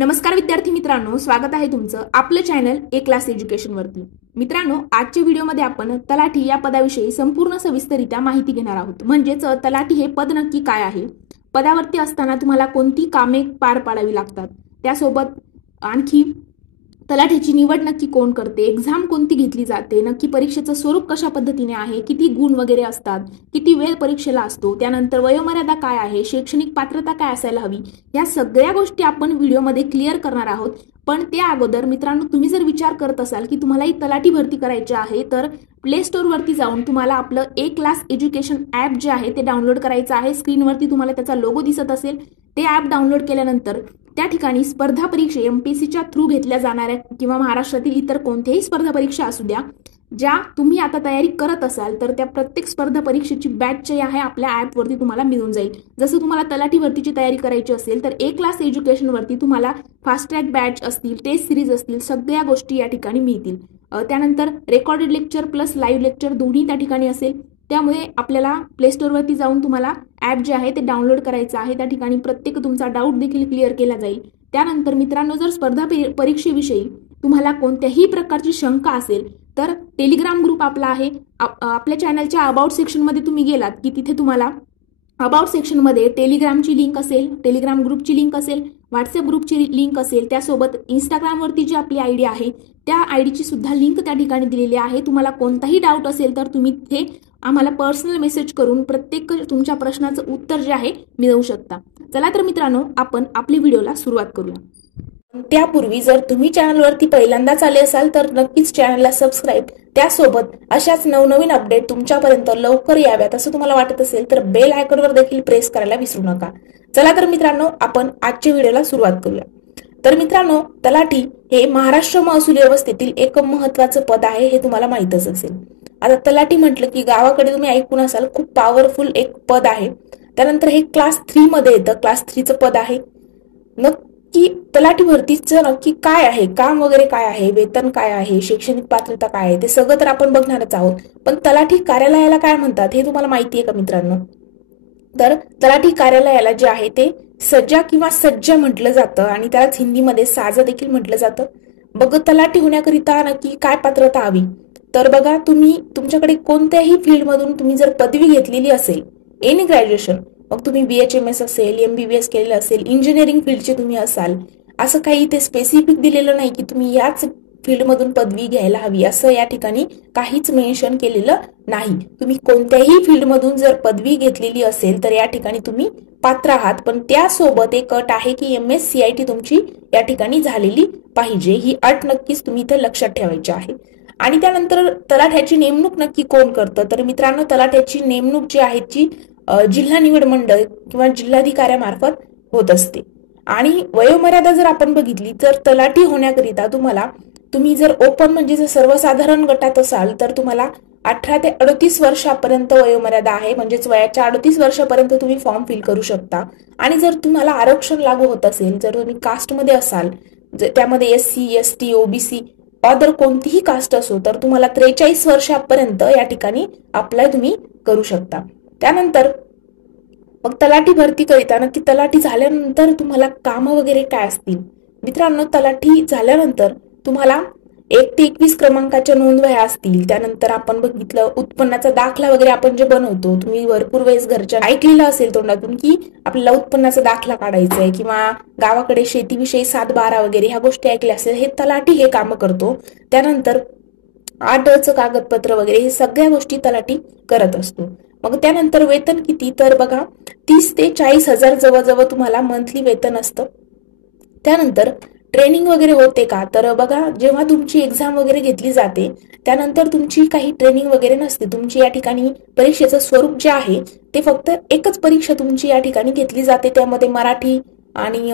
नमस्कार विद्यार्थी मित्रांनो, स्वागत आहे तुमचं आपलं चॅनल ए क्लास एज्युकेशन वरती। मित्रांनो, आजच्या व्हिडिओमध्ये आपण तलाठी या पदाविषयी संपूर्ण सविस्तररित्या माहिती घेणार आहोत। म्हणजेच तलाठी हे पद नक्की काय आहे, पदावरती असताना तुम्हाला कोणती कामे पार पाडावी लागतात, त्यासोबत आणखी तलाठीची निवड नक्की कोण करते, एक्झाम कोणती घेतली जाते, नक्की परीक्षेचं स्वरूप कशा पद्धतीने आहे, किती गुण वगैरे असतात, किती वेळ परीक्षेला असतो, त्यानंतर वयोमर्यादा काय आहे, शैक्षणिक पात्रता काय असायला हवी, या सगळ्या गोष्टी आपण व्हिडिओमध्ये क्लिअर करणार आहोत। पण त्या अगोदर मित्रांनो, तुम्ही जर विचार करत असाल की तुम्हाला ही तलाठी भरती करायची आहे तर प्ले स्टोर वरती जाऊन तुम्हाला आपलं ए क्लास एज्युकेशन ॲप जे आहे ते डाउनलोड करायचं आहे। स्क्रीनवरती तुम्हाला त्याचा लोगो दिसत असेल, ते ॲप डाउनलोड केल्यानंतर त्या ठिकाणी स्पर्धा परीक्षा एमपीएससीच्या थ्रू घेतल्या जाणाऱ्या किंवा महाराष्ट्रातील इतर कोणत्याही स्पर्धा परीक्षा असू द्या, ज्या तुम्ही आता तयारी करत असाल तर त्या प्रत्येक स्पर्धा परीक्षेची बॅच जी आहे आपल्या ॲपवरती तुम्हाला मिळून जाईल। जसं तुम्हाला तलाठी भरतीची तयारी करायची असेल तर ए क्लास एज्युकेशन वरती तुम्हाला फास्ट ट्रॅक बॅच असतील, टेस्ट सिरीज असतील, सगळ्या गोष्टी या ठिकाणी मिळतील। त्यानंतर recorded lecture plus live lecture दोन्ही त्या ठिकाणी असेल। त्यामुळे आपल्याला प्ले स्टोरवरती जाऊन तुम्हाला ॲप जे आहे ते डाउनलोड करायचं आहे। त्या ठिकाणी प्रत्येक तुमचा डाऊट देखील क्लिअर केला जाईल। त्यानंतर मित्रांनो, जर स्पर्धा परीक्षेविषयी तुम्हाला कोणत्याही प्रकारची शंका असेल तर टेलिग्राम ग्रुप आपला आहे। आपल्या चॅनलच्या अबाउट सेक्शनमध्ये तुम्ही गेलात की तिथे तुम्हाला अबाउट सेक्शनमध्ये टेलिग्रामची लिंक असेल, टेलिग्राम ग्रुपची लिंक असेल, व्हॉट्सअप ग्रुपची लिंक असेल, त्यासोबत इंस्टाग्रामवरती जी आपली आयडी आहे त्या आयडीची सुद्धा लिंक त्या ठिकाणी दिलेली आहे। तुम्हाला कोणताही डाऊट असेल तर तुम्ही ते आम्हाला पर्सनल मेसेज करून प्रत्येक तुमच्या प्रश्नाचं उत्तर जे आहे मिळवू शकता। चला तर मित्रांनो, आपण आपल्या व्हिडिओला सुरुवात करूया। त्यापूर्वी जर तुम्ही चॅनलवरती पहिल्यांदाच आले असाल तर नक्कीच चॅनलला सबस्क्राईब, त्यासोबत अशाच नवनवीन अपडेट तुमच्यापर्यंत लवकर याव्यात असं तुम्हाला वाटत असेल तर बेल आयकॉनवर देखील प्रेस करायला विसरू नका। चला तर मित्रांनो, आपण आजच्या व्हिडिओला सुरुवात करूया। तर मित्रांनो, तलाठी हे महाराष्ट्र महसूल व्यवस्थेतील एक महत्त्वाचं पद आहे, हे तुम्हाला माहीतच असेल। आता तलाठी म्हटलं की गावाकडे तुम्ही ऐकून असाल, खूप पॉवरफुल एक पद आहे। त्यानंतर हे क्लास 3 मध्ये येतं, क्लास 3चं पद आहे। नक्की तलाठी भरतीचं नक्की काय आहे, काम वगैरे काय आहे, वेतन काय आहे, शैक्षणिक पात्रता काय आहे, ते सगळं तर आपण बघणारच आहोत। पण तलाठी कार्यालयाला काय म्हणतात हे तुम्हाला माहिती आहे का मित्रांनो? तर तलाठी कार्यालयाला जे आहे ते सज्जा किंवा सज्जा म्हटलं जातं आणि त्यालाच हिंदीमध्ये साजा देखील म्हटलं जातं। बघ, तलाठी होण्याकरिता नक्की काय पात्रता हवी, तर बघा, तुम्ही तुमच्याकडे कोणत्याही फील्डमधून तुम्ही जर पदवी घेतलेली असेल, एनी ग्रॅज्युएशन, मग तुम्ही BHMS असेल, MBBS केलेलं असेल, इंजिनिअरिंग फील्डचे तुम्ही असाल, असं काही ते स्पेसिफिक दिलेलं नाही की तुम्ही याच फील्डमधून पदवी घ्यायला हवी, असं या ठिकाणी काहीच मेन्शन केलेलं नाही। तुम्ही कोणत्याही फील्डमधून जर पदवी घेतलेली असेल तर या ठिकाणी तुम्ही पात्र आहात। पण त्यासोबत एक अट आहे की MSCIT तुमची या ठिकाणी झालेली पाहिजे। ही अट नक्कीच तुम्ही इथे लक्षात ठेवायची आहे। आणि त्यानंतर तलाठ्याची नेमणूक नक्की कोण करतं, तर मित्रांनो, तलाठ्याची नेमणूक जी आहे ती जिल्हा निवड मंडळ किंवा जिल्हाधिकाऱ्यामार्फत होत असते। आणि वयोमर्यादा जर आपण बघितली तर तलाठी होण्याकरिता तुम्ही जर ओपन म्हणजे जर सर्वसाधारण गटात असाल तर तुम्हाला 18 ते 38 वर्षापर्यंत वयोमर्यादा आहे। म्हणजेच वयाच्या 38 वर्षापर्यंत तुम्ही फॉर्म फिल करू शकता। आणि जर तुम्हाला आरक्षण लागू होत असेल, जर तुम्ही कास्टमध्ये असाल, त्यामध्ये SC ST OBC अदर कोणतीही कास्ट असो, तर तुम्हाला 43 वर्षापर्यंत या ठिकाणी अप्लाय तुम्ही करू शकता। त्यानंतर मग तलाठी भरती करिता नक्की तलाठी झाल्यानंतर तुम्हाला कामं वगैरे काय असतील, मित्रांनो, तलाठी झाल्यानंतर तुम्हाला 1 ते 21 क्रमांकाच्या नोंदवह्या असतील। त्यानंतर आपण बघितलं उत्पन्नाचा दाखला वगैरे आपण जे बनवतो, तुम्ही भरपूर वेळेस घरच्या ऐकलेलं असेल तोंडातून की आपल्याला उत्पन्नाचा दाखला काढायचा आहे, किंवा गावाकडे शेतीविषयी 7/12 वगैरे ह्या गोष्टी ऐकल्या असेल, हे तलाठी हे काम करतो। त्यानंतर 8चं कागदपत्र वगैरे हे सगळ्या गोष्टी तलाठी करत असतो। मग त्यानंतर वेतन किती, तर बघा 30 ते 40 हजार जवळजवळ तुम्हाला मंथली वेतन असतं। त्यानंतर ट्रेनिंग वगैरे होते का, तर बघा, जेव्हा तुमची एक्झाम वगैरे घेतली जाते त्यानंतर तुमची काही ट्रेनिंग वगैरे नसते। तुमची या ठिकाणी परीक्षेचं स्वरूप जे आहे ते फक्त एकच परीक्षा तुमची या ठिकाणी घेतली जाते। त्यामध्ये मराठी आणि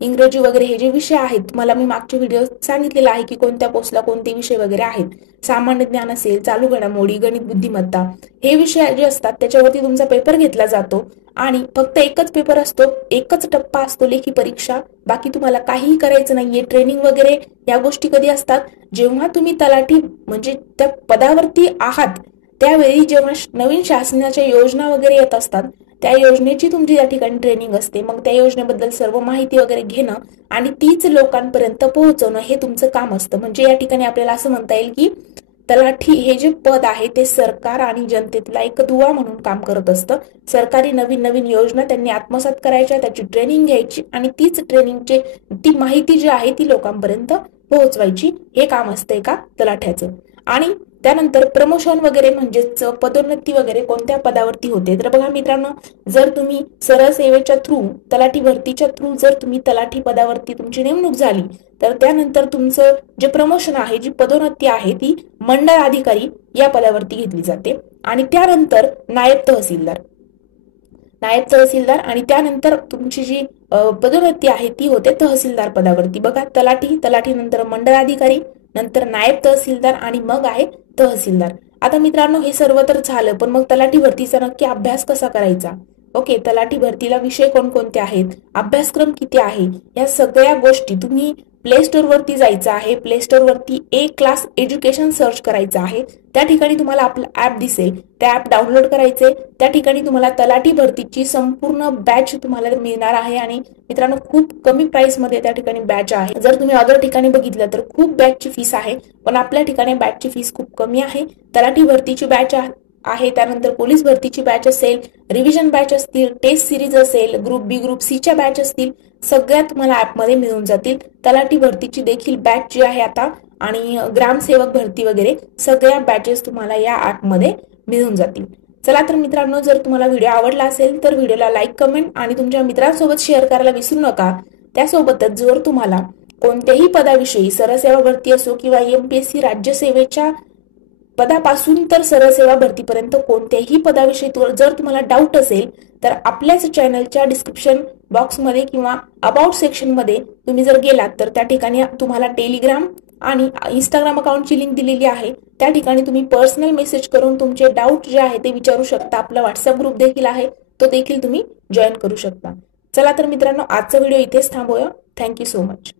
इंग्रजी वगैरे हे जे विषय आहेत, तुम्हाला मी मागच्या व्हिडिओ सांगितलेला आहे की कोणत्या पोस्टला कोणते विषय वगैरे आहेत। सामान्य ज्ञान असेल, चालू घडामोडी, गणित बुद्धिमत्ता, हे विषय जे असतात त्याच्यावरती तुमचा पेपर घेतला जातो। आणि फक्त एकच पेपर असतो, एकच टप्पा असतो लेखी परीक्षा, बाकी तुम्हाला काहीही करायचं नाहीये। ट्रेनिंग वगैरे या गोष्टी कधी असतात, जेव्हा तुम्ही तलाठी म्हणजे त्या पदावरती आहात त्यावेळी, जेव्हा नवीन शासनाच्या योजना वगैरे येत असतात त्या योजनेची तुमची या ठिकाणी ट्रेनिंग असते. मग त्या योजनेबद्दल सर्व माहिती वगैरे घेणं आणि तीच लोकांपर्यंत पोहोचवणं हे तुमचं काम असतं. म्हणजे या ठिकाणी आपल्याला असं म्हणता येईल की तलाठी हे जे पद आहे ते सरकार आणि जनतेतला एक दुवा म्हणून काम करत असतं. सरकारी नवीन नवीन योजना त्यांनी आत्मसात करायच्या, त्याची ट्रेनिंग घ्यायची आणि तीच ट्रेनिंगची ती माहिती जी आहे ती लोकांपर्यंत पोहोचवायची, हे काम असतं एका तलाठ्याचं. आणि त्यानंतर प्रमोशन वगैरे म्हणजेच पदोन्नती वगैरे कोणत्या पदावरती होते. तर बघा मित्रांनो, जर तुम्ही सरळ सेवेच्या थ्रू, तलाठी भरतीच्या थ्रू जर तुम्ही तलाठी पदावरती तुमची नेमणूक झाली, तर त्यानंतर तुमचं जे प्रमोशन आहे, जी पदोन्नती आहे, ती मंडळ अधिकारी या पदावरती घेतली जाते. आणि त्यानंतर नायब तहसीलदार आणि त्यानंतर तुमची जी पदोन्नती आहे ती होते तहसीलदार पदावरती. बघा, तलाठी नंतर मंडळ अधिकारी, नंतर नायब तहसीलदार आणि मग आहे तहसीलदार. आता मित्रांनो, हे सर्व तर झालं, पण मग तलाठी भरतीचा नक्की अभ्यास कसा करायचा? ओके, तलाठी भरतीला विषय कोणकोणते आहेत, अभ्यासक्रम किती आहे, या सगळ्या गोष्टी तुम्ही प्ले स्टोर वरती जायचं आहे. प्ले स्टोर वरती ए क्लास एज्युकेशन सर्च करायचं आहे. त्या ठिकाणी तुम्हाला आपलं ऍप दिसेल, त्या ऍप डाउनलोड करायचे. त्या ठिकाणी तुम्हाला तलाठी भरतीची संपूर्ण बॅच तुम्हाला मिळणार आहे. आणि मित्रांनो, खूप कमी प्राइस मध्ये त्या ठिकाणी बॅच आहे. जर तुम्ही अदर ठिकाणी बघितलं तर खूप बॅचची फीस आहे, पण आपल्या ठिकाणी बॅचची फीस खूप कमी आहे. तलाठी भरतीची बॅच आहे, त्यानंतर पोलीस भरतीची बॅच असेल, रिव्हिजन बॅच असतील, टेस्ट सिरीज असेल, ग्रुप बी ग्रुप सी च्या बॅच असतील, सगळ्या तुम्हाला ऍपमध्ये मिळून जातील. तलाठी भरतीची देखील बॅच जी आहे आता, आणि ग्रामसेवक भरती वगैरे सगळ्या बॅचेस तुम्हाला या ऍपमध्ये मिळून जातील. चला तर मित्रांनो, जर तुम्हाला व्हिडिओ आवडला असेल तर व्हिडिओला लाईक, कमेंट आणि तुमच्या मित्रांसोबत शेअर करायला विसरू नका. त्यासोबतच जर तुम्हाला कोणत्याही पदाविषयी, सरळ सेवा भरती असो किंवा एमपीएससी राज्यसेवेच्या पदापासून तर सरळ सेवा भरतीपर्यंत कोणत्याही पदाविषयी जर तुम्हाला डाऊट असेल तर आपल्याच चॅनलच्या डिस्क्रिप्शन बॉक्समध्ये किंवा अबाउट सेक्शनमध्ये तुम्ही जर गेलात तर त्या ठिकाणी तुम्हाला टेलिग्राम आणि इंस्टाग्राम अकाउंटची लिंक दिलेली आहे. त्या ठिकाणी तुम्ही पर्सनल मेसेज करून तुमचे डाऊट जे आहे ते विचारू शकता. आपला व्हॉट्सअप ग्रुप देखील आहे, तो देखील तुम्ही जॉईन करू शकता. चला तर मित्रांनो, आजचा व्हिडिओ इथेच थांबवूया. Thank you so much.